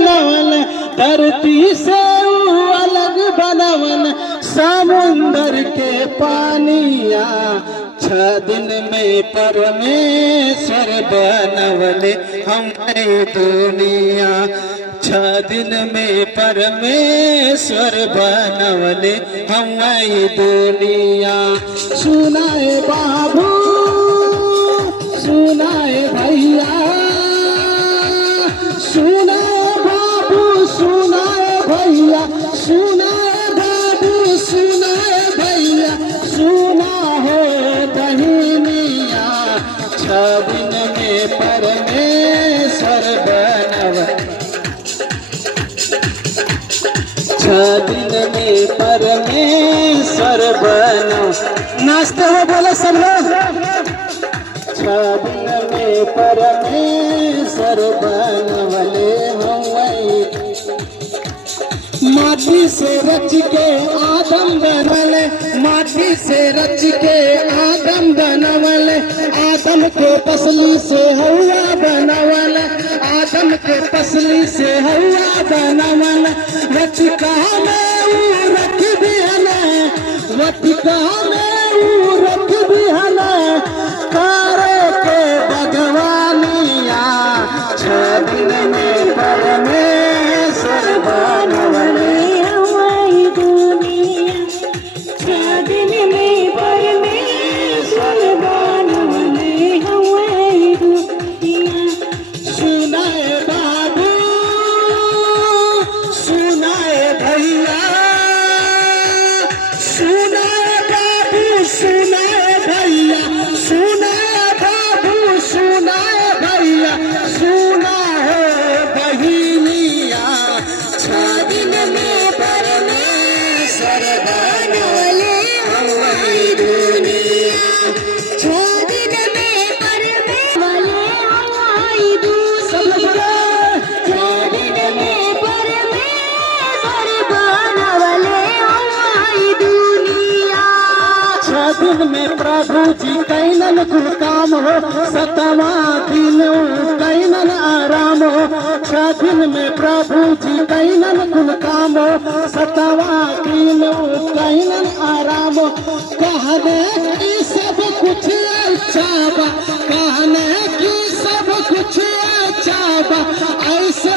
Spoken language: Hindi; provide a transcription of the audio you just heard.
बनवल धरती से अलग बनवल समुंदर के पानिया 6 दिन में परमेश्वर बनवले हम दुनिया 6 दिन में परमेश्वर बनवले हम दुनिया। सुनाए बाबू सुनाए भैया सुनाए बाबू सुनाए भैया सुनाए बाबू सुनाए भैया सुना हो बहिनिया 6 दिन में परमेश्वर बनवले 6 दिन में परमेश्वर बनो। नाचते हो बोले सब लोग 6 दिन में परमेश्वर बनवले हम माटी से रच के आदम बनवले माटी से रच के आदम बनवले आदम के पसली से हवा बनवले आदम के पसली से हवा बनवले वटिका में रख दिहने वटिका में रख दिहने करे के भगवानिया 6 दिन में परमेश्वर बनवले हमारी दुनिया 6 दिन में परमेश्वर बनवले हमारी दुनिया। सुनाए बाबू सुनाए भैया सुनाए बाबू सुनाए भैया सुनाए बाबू सुनाए भैया सुना हो बहिनिया 6 दिन में परमेश्वर बनवले हमारी दुनिया 6 दिन में परमेश्वर हमारी दुनिया 6 दिन में परमेश्वर बनवले हमारी दुनिया। 6 दिन में प्रभु जी कैलन कुल काम हो 7वां दिन कैलन आराम हो 6 दिन में प्रभु जी कैलन कुल काम हो 7वां दिन कैलन आराम हो। कहने की सब कुछ अच्छा बा कहने की सब कुछ अच्छा बा ऐसे